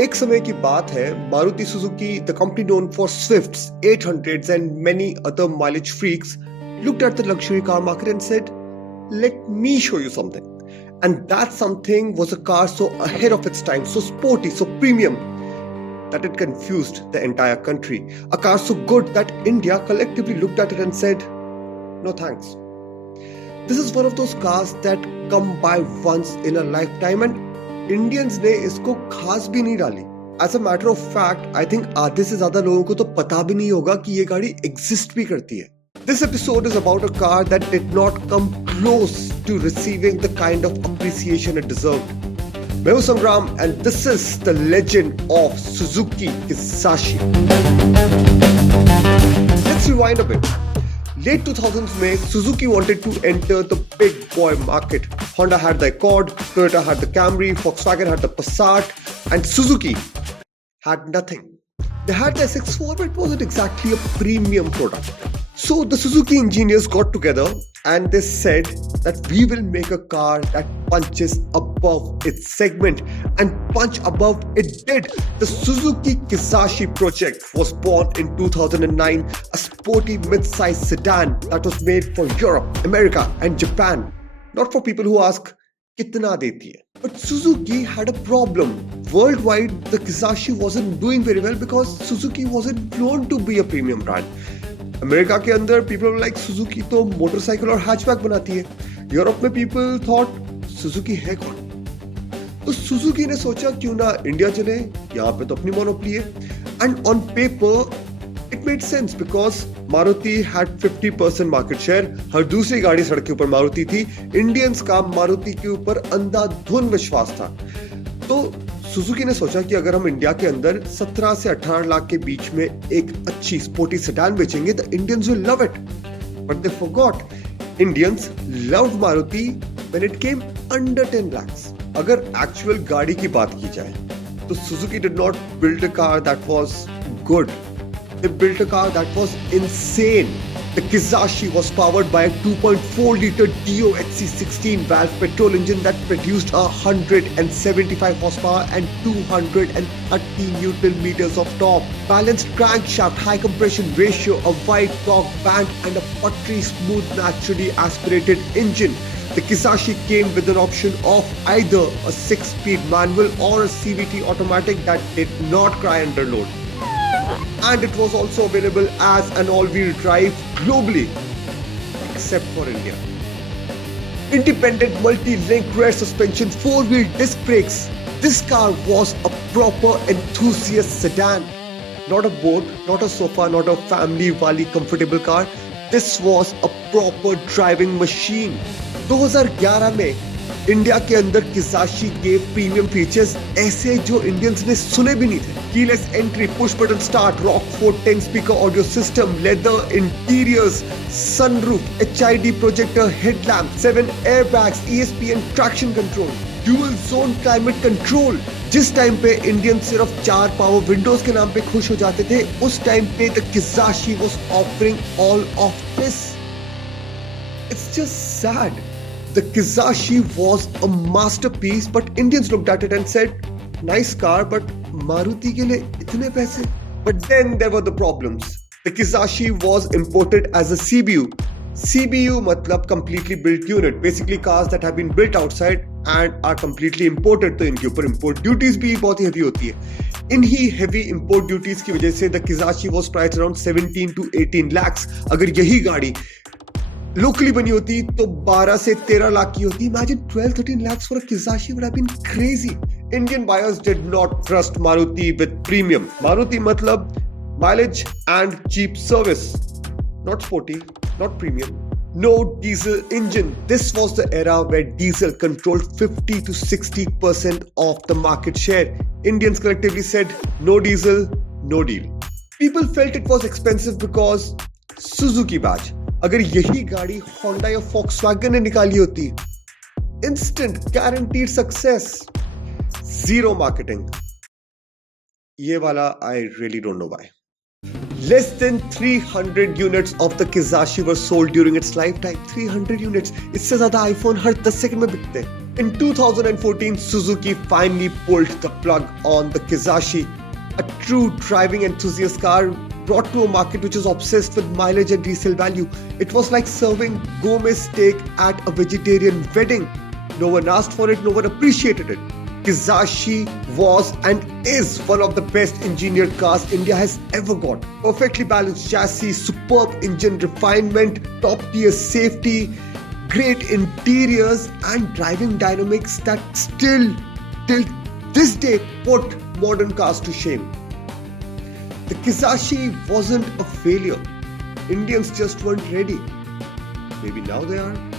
एक समय की बात है, Maruti Suzuki, the company known for Swifts, 800s, and many other mileage freaks, looked at the luxury car market and said, "Let me show you something." And that something was a car so ahead of its time, so sporty, so premium, that it confused the entire country. A car so good that India collectively looked at it and said, "No thanks." This is one of those cars that come by once in a lifetime, and Indians ने इसको खास भी नहीं डाली. As a matter of fact I think आधे से ज्यादा लोगों को तो पता भी नहीं होगा कि ये गाड़ी एग्जिस्ट भी करती है. This episode is about a car that did not come close to receiving the kind of appreciation it deserved. मैं हूं संग्राम and this is the legend of Suzuki Kizashi. Let's rewind a bit. Late 2000s में Suzuki wanted to enter the big boy market. Honda had the Accord, Toyota had the Camry, Volkswagen had the Passat, and Suzuki had nothing. They had the SX4, but it wasn't exactly a premium product. So the Suzuki engineers got together and they said that we will make a car that punches above its segment, and punch above it did. The Suzuki Kizashi project was born in 2009, a sporty mid-size sedan that was made for Europe, America and Japan. Not for people who ask, kitna deti hai? But Suzuki had a problem. Worldwide, the Kizashi wasn't doing very well because Suzuki wasn't known to be a premium brand. America के अंदर people like Suzuki तो motorcycle और hatchback बनाती है. Europe में people thought Suzuki है कौन. तो सुजुकी ने सोचा क्यों ना इंडिया चले, यहाँ पे तो अपनी मोनोपोली है. And on paper it made sense because Maruti had 50% market share. हर दूसरी गाड़ी सड़क के ऊपर मारुति थी. इंडियंस का मारुति के ऊपर अंधाधुन विश्वास था. तो सुजुकी ने सोचा कि अगर हम इंडिया के अंदर 17 से 18 लाख के बीच में एक अच्छी स्पोर्टी सेडान बेचेंगे तो Indians will love it. But they forgot Indians loved Maruti when it came under 10 lakhs. अगर एक्चुअल गाड़ी की बात की जाए तो Suzuki did not build a car that was good. They build a car that was insane. The Kizashi was powered by a 2.4-liter DOHC16 valve petrol engine that produced 175 horsepower and 230 Newton meters of torque. Balanced crankshaft, high compression ratio, a wide torque band, and a buttery smooth, naturally aspirated engine. The Kizashi came with an option of either a 6-speed manual or a CVT automatic that did not cry under load. And it was also available as an all-wheel drive globally, except for India. Independent multi-link rear suspension, 4-wheel disc brakes. This car was a proper enthusiast sedan. Not a boat, not a sofa, not a family-wali comfortable car. This was a proper driving machine. 2011 में India के अंदर किजाशी के premium features ऐसे जो Indians ने सुने भी नहीं थे. Keyless entry, push button start, Rockford 10 speaker audio system, leather interiors, sunroof, HID projector, headlamp, 7 airbags, ESP traction control, dual zone climate control. जिस टाइम पे इंडियन सिर्फ 4 पावर विंडोज के नाम पे खुश हो जाते थे, उस टाइम पे the Kizashi was offering all of this. It's just sad. The Kizashi was a masterpiece, but Indians looked at it and said, "Nice car, but Maruti के लिए इतने पैसे." But then there were the problems. The Kizashi was imported as a CBU. CBU मतलब completely built unit. Basically cars that have been built outside and are completely imported. तो इनके ऊपर import duties भी बहुत ही heavy होती है. इन्हीं heavy import duties की वजह से the Kizashi was priced around 17 to 18 lakhs. अगर यही गाड़ी लोकली बनी होती तो 12 से 13 लाख की होती. Imagine 12-13 lakhs for a Kizashi would have been crazy. Indian buyers did not trust Maruti with premium. Maruti matlab mileage and cheap service. Not sporty, not premium. No diesel engine. This was the era where diesel controlled 50 to 60% of the market share. Indians collectively said, no diesel, no deal. People felt it was expensive because Suzuki badge. अगर यही गाड़ी Honda या Volkswagen ने निकाली होती, instant guaranteed success. Zero marketing. ये वाला I really don't know why. Less than 300 units of the Kizashi were sold during its lifetime. 300 units. इससे ज्यादा आईफोन हर 10 सेकंड में बिकते हैं. In 2014, Suzuki finally pulled the plug on the Kizashi, a true driving enthusiast car brought to a market which is obsessed with mileage and resale value. It was like serving gourmet steak at a vegetarian wedding. No one asked for it, no one appreciated it. Kizashi was and is one of the best engineered cars India has ever got. Perfectly balanced chassis, superb engine refinement, top tier safety, great interiors, and driving dynamics that still, till this day, put modern cars to shame. The Kizashi wasn't a failure. Indians just weren't ready. Maybe now they are.